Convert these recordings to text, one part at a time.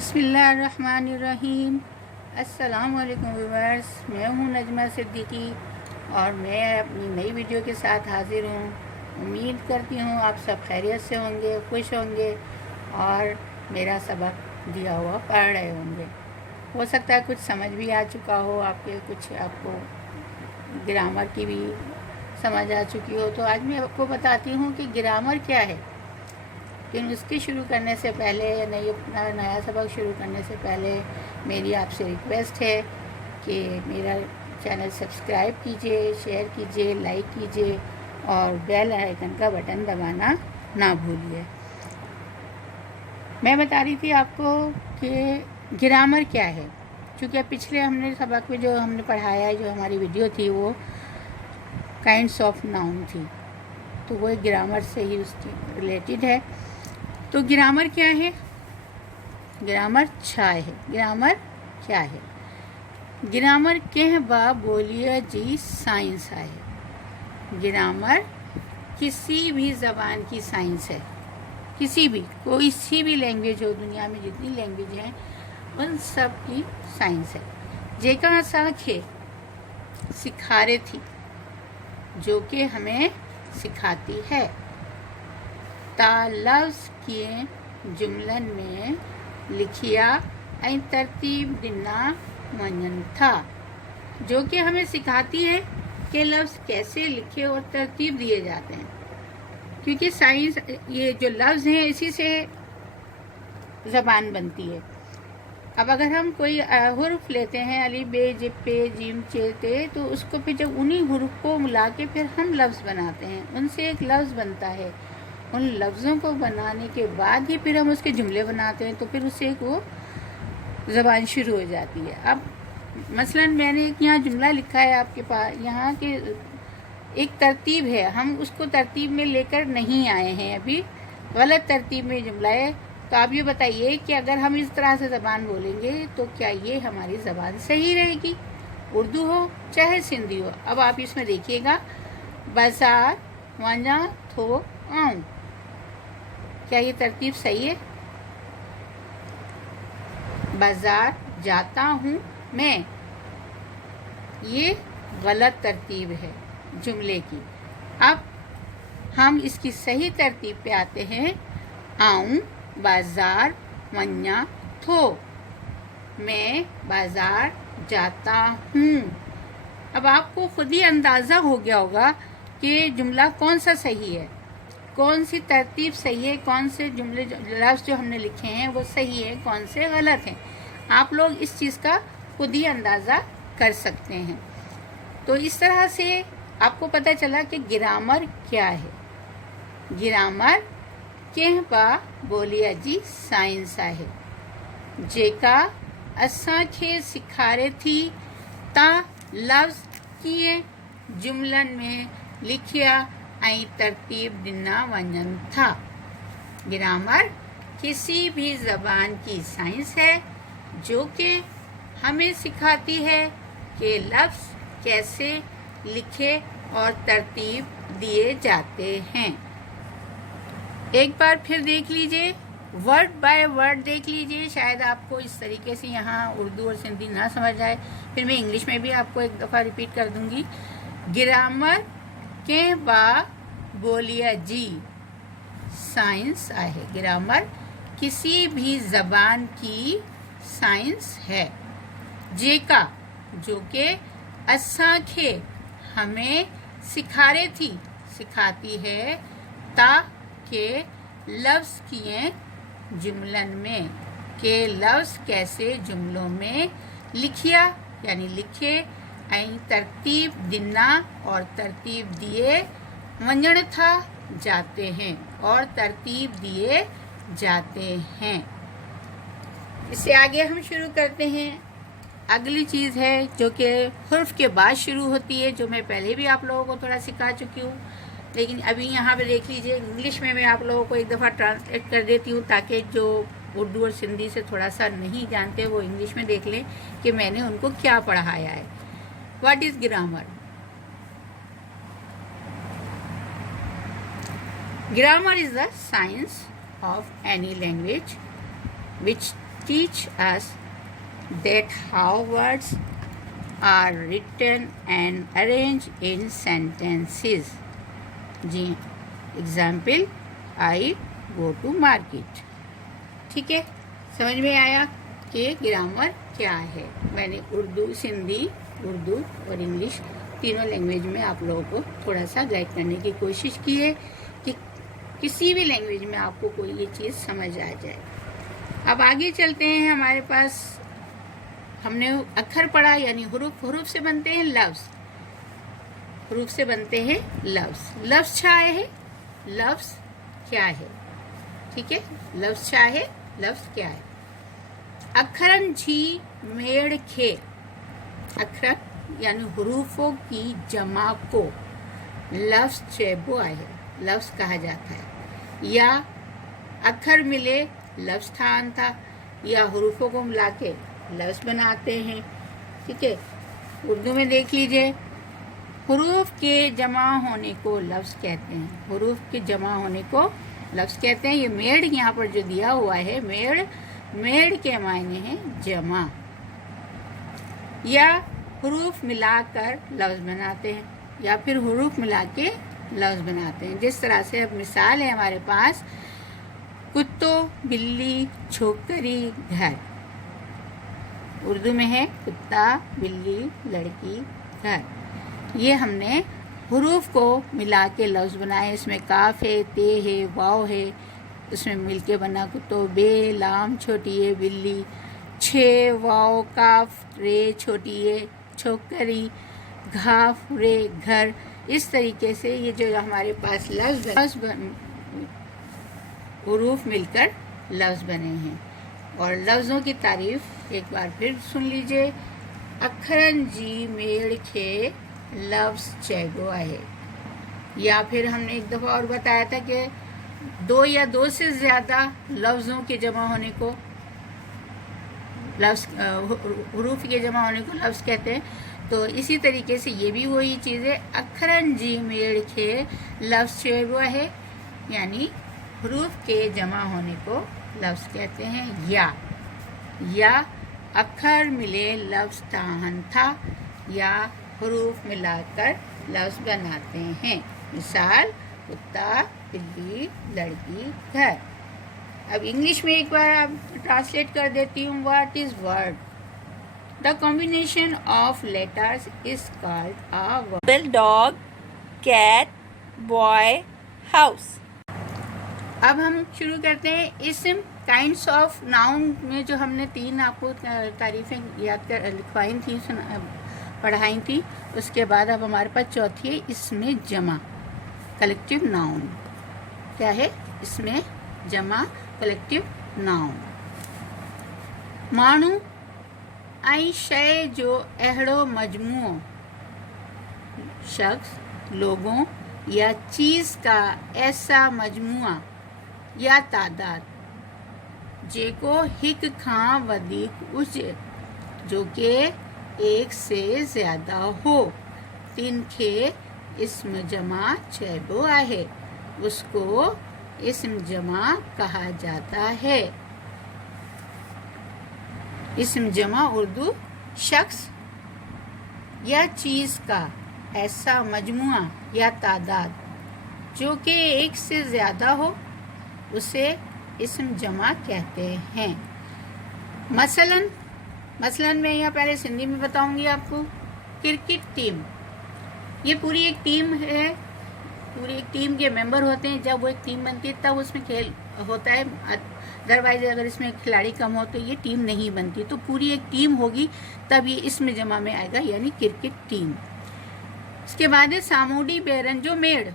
बिस्मिल्लाहिर्रहमानिर्रहीम। अस्सलाम वालेकुम व्यूअर्स, मैं हूं नजमा सिद्दीकी और मैं अपनी नई वीडियो के साथ हाज़िर हूं। उम्मीद करती हूं आप सब खैरियत से होंगे, खुश होंगे और मेरा सबक दिया हुआ पढ़ रहे होंगे। हो सकता है कुछ समझ भी आ चुका हो आपके, कुछ आपको ग्रामर की भी समझ आ चुकी हो। तो आज मैं आपको बताती हूँ कि ग्रामर क्या है। लेकिन उसके शुरू करने से पहले नया सबक शुरू करने से पहले मेरी आपसे रिक्वेस्ट है कि मेरा चैनल सब्सक्राइब कीजिए, शेयर कीजिए, लाइक कीजिए और बेल आइकन का बटन दबाना ना भूलिए। मैं बता रही थी आपको कि ग्रामर क्या है। क्योंकि अब पिछले हमने सबक में जो हमने पढ़ाया है, जो हमारी वीडियो थी, वो काइंड्स ऑफ नाउन थी, तो वो ग्रामर से ही उसकी रिलेटेड है। तो ग्रामर क्या है? ग्रामर छा है। ग्रामर क्या है? ग्रामर कह बा बोलिए जी साइंस है। ग्रामर किसी भी ज़बान की साइंस है। किसी भी, कोई सी भी लैंग्वेज हो, दुनिया में जितनी लैंग्वेज हैं उन सब की साइंस है। जेका साखे सिखारे थी, जो कि हमें सिखाती है। ता लफ्ज़ किए जुमलन में लिखिया ऐं तरतीब दिना वञन था, जो कि हमें सिखाती है कि लफ्ज़ कैसे लिखे और तरतीब दिए जाते हैं। क्योंकि साइंस, ये जो लफ्ज़ हैं, इसी से ज़बान बनती है। अब अगर हम कोई हुर्फ लेते हैं, अली बे जिप पे जीम चे ते, तो उसको फिर जब उन्हीं हुर्फ को मिला के फिर हम लफ्ज़ बनाते हैं, उनसे एक लफ्ज़ बनता है। उन लफ्ज़ों को बनाने के बाद ही फिर हम उसके जुमले बनाते हैं, तो फिर उससे एक वो ज़बान शुरू हो जाती है। अब मसलन मैंने एक यहाँ जुमला लिखा है आपके पास, यहाँ के एक तरतीब है, हम उसको तरतीब में लेकर नहीं आए हैं, अभी गलत तरतीब में जुमला है। तो आप ये बताइए कि अगर हम इस तरह से ज़बान बोलेंगे तो क्या ये हमारी ज़बान सही रहेगी? उर्दू हो चाहे सिंधी हो। अब आप इसमें देखिएगा, बाजार वना थो आऊँ, क्या ये तरतीब सही है? बाजार जाता हूँ मैं, ये गलत तरतीब है जुमले की। अब हम इसकी सही तरतीब पे आते हैं। आऊँ बाजार वन्या थो, मैं बाजार जाता हूँ। अब आपको खुद ही अंदाज़ा हो गया होगा कि जुमला कौन सा सही है, कौन सी तरतीब सही है, कौन से जुमले लफ्ज़ जो हमने लिखे हैं वो सही है, कौन से गलत हैं। आप लोग इस चीज़ का खुद ही अंदाज़ा कर सकते हैं। तो इस तरह से आपको पता चला कि ग्रामर क्या है। ग्रामर कह बा बोलिया जी साइंस है, जेका असांखे सिखारे थी ता लफ्ज़ किए जुमलन में लिखिया ऐं तरतीब दिना वञन था। ग्रामर किसी भी ज़बान की साइंस है, जो कि हमें सिखाती है कि लफ्ज़ कैसे लिखे और तरतीब दिए जाते हैं। एक बार फिर देख लीजिए, वर्ड बाय वर्ड देख लीजिए। शायद आपको इस तरीके से यहाँ उर्दू और सिंधी ना समझ आए, फिर मैं इंग्लिश में भी आपको एक दफ़ा रिपीट कर दूँगी। ग्रामर के बा बोलिया जी साइंस है। ग्रामर किसी भी ज़बान की साइंस है, जेका, जो कि असांखे हमें सिखारे थी, सिखाती है, ता के लफ्ज़ किए जुमलन में, के लफ्ज़ कैसे जुमलों में लिखिया यानी लिखे, ऐं तरतीब दिना और तरतीब दिए, वंजन था जाते हैं और तरतीब दिए जाते हैं। इससे आगे हम शुरू करते हैं। अगली चीज़ है जो कि हुर्फ के बाद शुरू होती है, जो मैं पहले भी आप लोगों को थोड़ा सिखा चुकी हूँ, लेकिन अभी यहाँ पे देख लीजिए, इंग्लिश में मैं आप लोगों को एक दफ़ा ट्रांसलेट कर देती हूँ, ताकि जो उर्दू और सिंधी से थोड़ा सा नहीं जानते वो इंग्लिश में देख लें कि मैंने उनको क्या पढ़ाया है। What is grammar? Grammar is the science of any language which teach us that how words are written and arranged in sentences. जी, example, I go to market. ठीक है, समझ में आया कि ग्रामर क्या है। मैंने उर्दू, सिंधी, उर्दू और इंग्लिश तीनों लैंग्वेज में आप लोगों को थोड़ा सा गाइड करने की कोशिश की है कि किसी भी लैंग्वेज में आपको कोई ये चीज़ समझ आ जाए। अब आगे चलते हैं। हमारे पास हमने अक्षर पढ़ा, यानी हुरूफ। हुरूफ से बनते हैं लफ्ज़, हुरूफ से बनते हैं लफ्ज़। लफ्ज़ क्या है? लफ्ज़ क्या है? ठीक है, लफ्ज़ क्या है? लफ्ज़ क्या है? अक्षरन झी मेड़ खे, अक्षर यानी हुरूफों की जमा को लफ्ज़ चेबो आहे, लफ्ज़ कहा जाता है। या अक्षर मिले लफ्ज़ स्थान था, या हुरूफों को मिला के लफ्ज़ बनाते हैं। ठीक है, उर्दू में देख लीजिए, हुरूफ के जमा होने को लफ्ज़ कहते हैं। हुरूफ के जमा होने को लफ्ज़ कहते हैं। ये मेड़ यहाँ पर जो दिया हुआ है, मेड़, मेड़ के मायने हैं जमा। या हुरूफ मिलाकर लफ्ज़ बनाते हैं, या फिर हुरूफ मिला के लफ्ज़ बनाते हैं। जिस तरह से अब मिसाल है हमारे पास, कुत्तों, बिल्ली, छोकरी, घर। उर्दू में है कुत्ता, बिल्ली, लड़की, घर। ये हमने हुरूफ को मिला के लफ्ज़ बनाए। इसमें काफ है, ते है, वाव है, उसमें मिल के बना कुत्तो, बे, लाम, छोटी है, बिल्ली, छे, वाव, काफ, रे, छोटी है, छोकरी, घाफ, रे, घर। इस तरीके से ये जो हमारे पास लफ्ज़ हुरूफ मिलकर लफ्ज़ बने हैं। और लफ्ज़ों की तारीफ एक बार फिर सुन लीजिए। अखरन जी मेड़ खे लफ्ज़ चेगो आहे। या फिर हमने एक दफ़ा और बताया था कि दो या दो से ज़्यादा लफ्ज़ों के जमा होने को लफ्ज़, हुरूफ के जमा होने को लफ्ज़ कहते हैं। तो इसी तरीके से ये भी वही चीज़ है। अखरन जी मेड़ खे लफ्ज़ चेगो आहे, यानी हुरूफ के जमा होने को लफ्ज़ कहते हैं। या अक्षर मिले लफ्ज़ ताहन था, या हुरूफ मिलाकर लफ्ज़ बनाते हैं। मिसाल, कुत्ता, बिल्ली, लड़की, घर। अब इंग्लिश में एक बार आप ट्रांसलेट कर देती हूँ। What is word? The combination of letters is called a word. Dog, cat, boy, house. अब हम शुरू करते हैं। इस्म, काइंड्स ऑफ नाउन में जो हमने तीन आपको तारीफें याद कर लिखवाई थी, पढ़ाई थी, उसके बाद अब हमारे पास चौथी है इसमें जमा, कलेक्टिव नाउन। क्या है? इसमें जमा, कलेक्टिव नाउन। माण्हू ऐं शय जो अहिड़ो मजमूओ, शख्स, लोगों या चीज़ का ऐसा मजमुआ या तादाद जेको हिक खां वधीक हुजे, जो कि एक से ज़्यादा हो, तिन खे इस्म जमा चइबो आहे। उसको इस्म जमा कहा जाता है। इस्म जमा उर्दू, शख्स या चीज़ का ऐसा मजमुआ या तादाद जो कि एक से ज़्यादा हो, उसे इस्म जमा कहते हैं। मसलन मैं यहाँ पहले सिंधी में बताऊंगी आपको। क्रिकेट टीम, ये पूरी एक टीम है, पूरी एक टीम के मेंबर होते हैं। जब वो एक टीम बनती है तब उसमें खेल होता है। अदरवाइज अगर इसमें खिलाड़ी कम हो तो ये टीम नहीं बनती। तो पूरी एक टीम होगी तब ये इस्म जमा में आएगा, यानी क्रिकेट टीम। इसके बाद है सामुडी बैरन जो मेड़,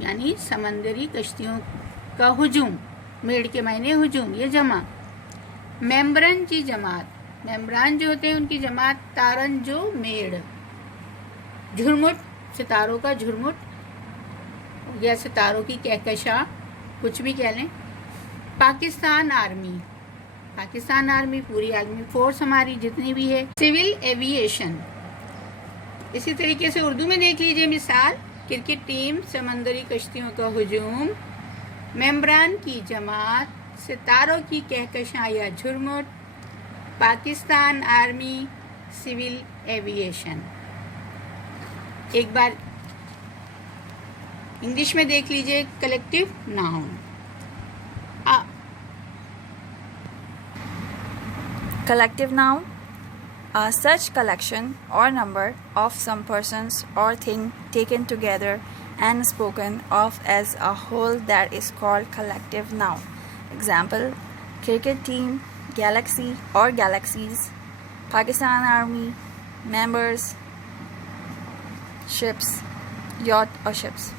यानी समंदरी कश्तियों का हुजूम। मेड़ के मायने हुजूम, ये जमा। मेम्बरन की जमात, मेम्बरान जो होते हैं उनकी जमात। तारन जो मेड़, झुरमुट, सितारों का झुरमुट या सितारों की कहकशा, कुछ भी कह लें। पाकिस्तान आर्मी, पाकिस्तान आर्मी पूरी आर्मी फोर्स हमारी जितनी भी है। Civil aviation. इसी तरीके से उर्दू में देख लीजिए मिसाल। क्रिकेट टीम, समंदरी कश्तियों का हुजूम, मेम्बरान की जमात, सितारों की कहकशां या झुरमुट, पाकिस्तान आर्मी सिविल एविएशन। एक बार इंग्लिश में देख लीजिए collective noun. Collective noun, a such collection or number of some persons or thing taken together and spoken of as a whole that is called collective noun. Example, cricket team, galaxy or galaxies, Pakistan army, members, ships, yacht or ships.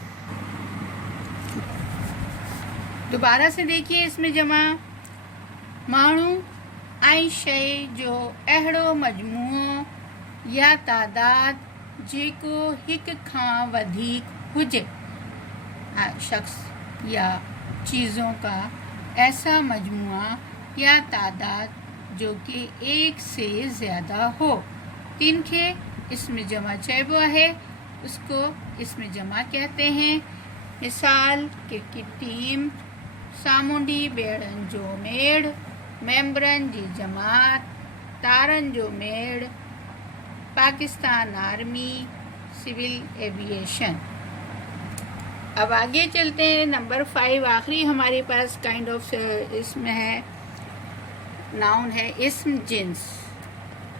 दोबारा से देखिए इसमें जमा माण्हू ऐं शइ जो अहिड़ो मजमूओ या तादाद जेको हिक खां वधीक हुजे। शख्स या चीज़ों का ऐसा मजमुआ या तादाद जो कि एक से ज़्यादा हो। तिन खे इसमें जमा चइबो आहे, उसको इसमें जमा कहते हैं। मिसाल, क्रिकेट टीम, सामूंडी ॿेड़नि जो मेड़, मेंबरनि जी जमात, तारनि जो मेड़, पाकिस्तान आर्मी सिविल एविएशन। अब आगे चलते हैं। नंबर 5 आखिरी हमारे पास काइंड ऑफ इसमें है, नाउन है इस्म जिन्स,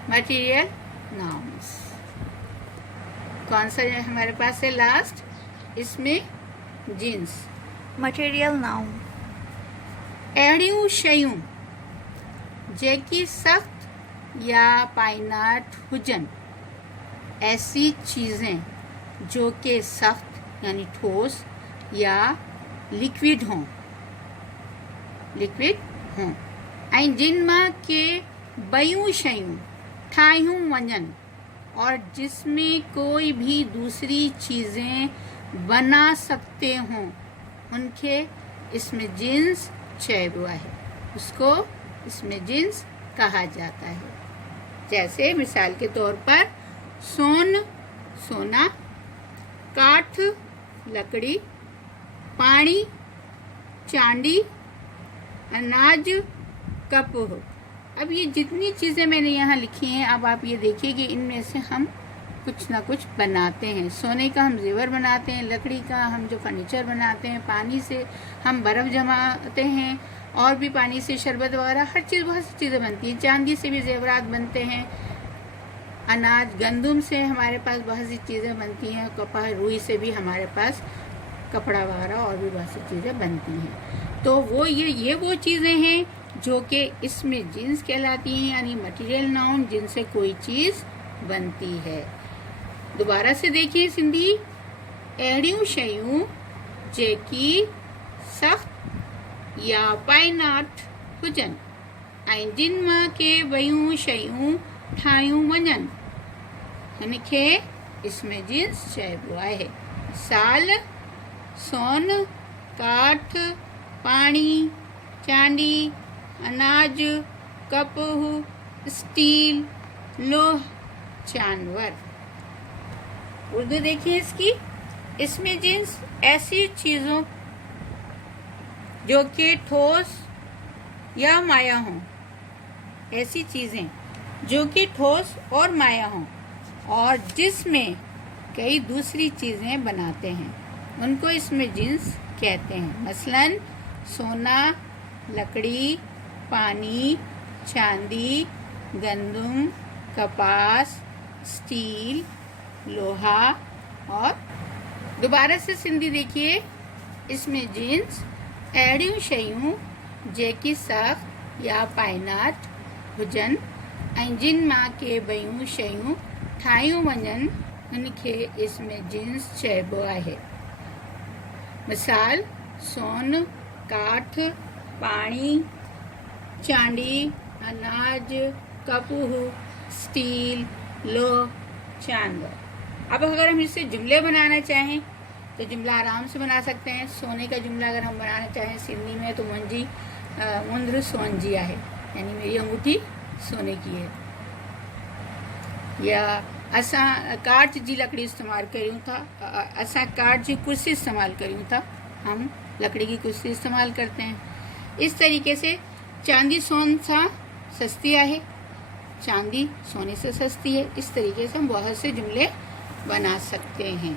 मटेरियल नाउन्स। कौन सा है हमारे पास है लास्ट? इसमें जिन्स, Material noun, अहिड़ियूं शयूं जेकी सख्त या पाइनाट हुजन। ऐसी चीज़ें जो कि सख्त यानी ठोस या लिक्विड हों ऐं जिन मां के ॿियूं शयूं ठाहियूं वञनि और जिसमें कोई भी दूसरी चीज़ें बना सकते हों, उनके इसमें जिन्स चइबो आहे। उसको इसमें जिन्स कहा जाता है। जैसे मिसाल के तौर पर सोना, काठ लकड़ी, पानी चांदी, अनाज कपूर। अब ये जितनी चीज़ें मैंने यहाँ लिखी हैं, अब आप ये देखिए कि इनमें से हम कुछ ना कुछ बनाते हैं। सोने का हम जेवर बनाते हैं, लकड़ी का हम जो फर्नीचर बनाते हैं, पानी से हम बर्फ़ जमाते हैं और भी पानी से शरबत वगैरह हर चीज़, बहुत सी चीज़ें बनती हैं। चांदी से भी जेवरात बनते हैं, अनाज गंदुम से हमारे पास बहुत सी चीज़ें बनती हैं, कपास रुई से भी हमारे पास कपड़ा वगैरह और भी बहुत सी चीज़ें बनती हैं। तो वो ये वो चीज़ें हैं जो कि इसमें जिन्स कहलाती हैं, यानी मटेरियल नाउन, जिनसे कोई चीज़ बनती है। दोबारा से देखिए सिंधी, अहिड़ियूं शयूं जेकी सख्त या पाइनाट हुजनि ऐं जिन मां के ॿियूं शयूं ठाहियूं वञनि, हिन खे इसमें जिन्स चइबो आहे। साल, सोन, काठ, पाणी, चांदी, अनाज, कपह, स्टील, लोह, जानवर। उर्दू देखिए इसकी। इसमें जिन्स ऐसी चीज़ों जो कि ठोस या माया हों, ऐसी चीज़ें जो कि ठोस और माया हों और जिसमें कई दूसरी चीज़ें बनाते हैं, उनको इसमें जिन्स कहते हैं। मसलन सोना, लकड़ी, पानी, चांदी, गंदम, कपास, स्टील, लोहा और दोबारा से सिंधी देखिए। इसमें जिन्स अहिड़ियूं शयूं जेकी सख्त या पाइनाट हुजनि ऐं जिन मां के ॿियूं शयूं ठाहियूं वञनि, उनखे इसमें जिन्स चइबो आहे। मिसाल, सोन, काठ, पाणी, चांदी, अनाज, कपह, स्टील, लोह, जानवर। अब अगर हम इससे जुमले बनाना चाहें तो जुमला आराम से बना सकते हैं। सोने का जुमला अगर हम बनाना चाहें सिंधी में तो मुंहिंजी मुंद्र सोन जी आहे, यानी मेरी अंगूठी सोने की है। या असां काठ जी लकड़ी इस्तेमाल करियूं था, असां काठ जी कुर्सी इस्तेमाल करियूं था, हम लकड़ी की कुर्सी इस्तेमाल करते हैं। इस तरीके से चांदी सोन सां सस्ती आहे چاندی سونے سے سستی ہے. اس طریقے سے ہم بہت سے جملے بنا سکتے ہیں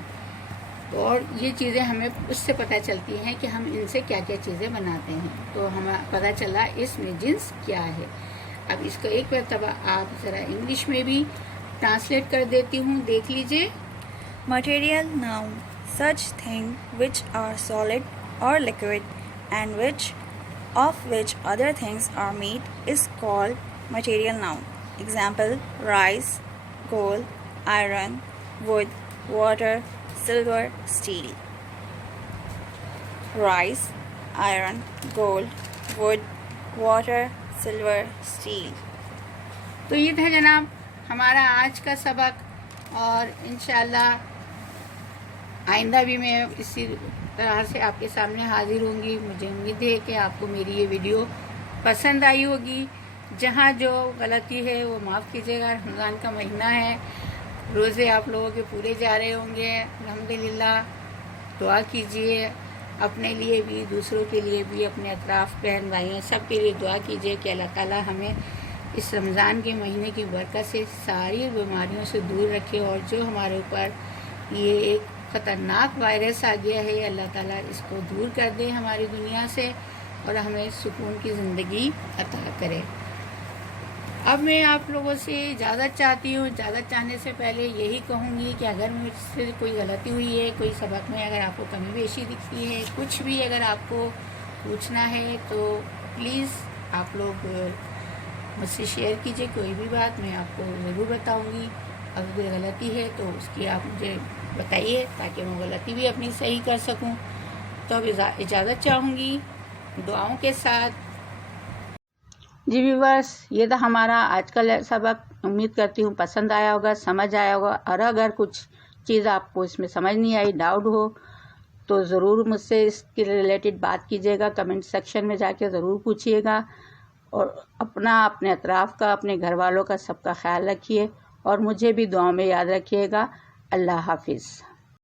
اور یہ چیزیں ہمیں اس سے پتہ چلتی ہیں کہ ہم ان سے کیا کیا چیزیں بناتے ہیں. تو ہمیں پتہ چلا اس میں جنس کیا ہے. اب اس کو ایک مرتبہ آپ ذرا انگلش میں بھی ٹرانسلیٹ کر دیتی ہوں, دیکھ لیجئے. Material noun, such thing which are solid or liquid and of which other things are made is called material noun. Example, rice, gold, iron, wood, water, silver, steel. Rice, iron, gold, wood, water, silver, steel. تو یہ تھا جناب ہمارا آج کا سبق, اور انشاءاللہ آئندہ بھی میں اسی طرح سے آپ کے سامنے حاضر ہوں گی. مجھے امید ہے کہ آپ کو میری یہ ویڈیو پسند آئی ہوگی. جہاں جو غلطی ہے وہ معاف کیجیے گا. رمضان کا مہینہ ہے, روزے آپ لوگوں کے پورے جا رہے ہوں گے الحمدللہ. دعا کیجیے اپنے لیے بھی, دوسروں کے لیے بھی, اپنے اطراف بہن بھائیوں سب کے لیے دعا کیجیے کہ اللہ تعالیٰ ہمیں اس رمضان کے مہینے کی برکت سے ساری بیماریوں سے دور رکھے, اور جو ہمارے اوپر یہ ایک خطرناک وائرس آ گیا ہے اللہ تعالیٰ اس کو دور کر دے ہماری دنیا سے, اور ہمیں سکون کی زندگی عطا کرے. اب میں آپ لوگوں سے اجازت چاہتی ہوں. اجازت چاہنے سے پہلے یہی کہوں گی کہ اگر مجھ سے کوئی غلطی ہوئی ہے, کوئی سبق میں اگر آپ کو کمی بیشی دکھتی ہے, کچھ بھی اگر آپ کو پوچھنا ہے تو پلیز آپ لوگ مجھ سے شیئر کیجیے. کوئی بھی بات میں آپ کو ضرور بتاؤں گی. اگر کوئی غلطی ہے تو اس کی آپ مجھے بتائیے تاکہ میں غلطی بھی اپنی صحیح کر سکوں. تو اب اجازت چاہوں گی دعاؤں کے ساتھ. جی ویورس, یہ تھا ہمارا آج کا سبق. امید کرتی ہوں پسند آیا ہوگا, سمجھ آیا ہوگا, اور اگر کچھ چیز آپ کو اس میں سمجھ نہیں آئی, ڈاؤٹ ہو, تو ضرور مجھ سے اس کے ریلیٹڈ بات کیجیے گا. کمنٹ سیکشن میں جا کے ضرور پوچھیے گا, اور اپنے اطراف کا, اپنے گھر والوں کا, سب کا خیال رکھیے, اور مجھے بھی دعاؤں میں یاد رکھیے گا. اللہ حافظ.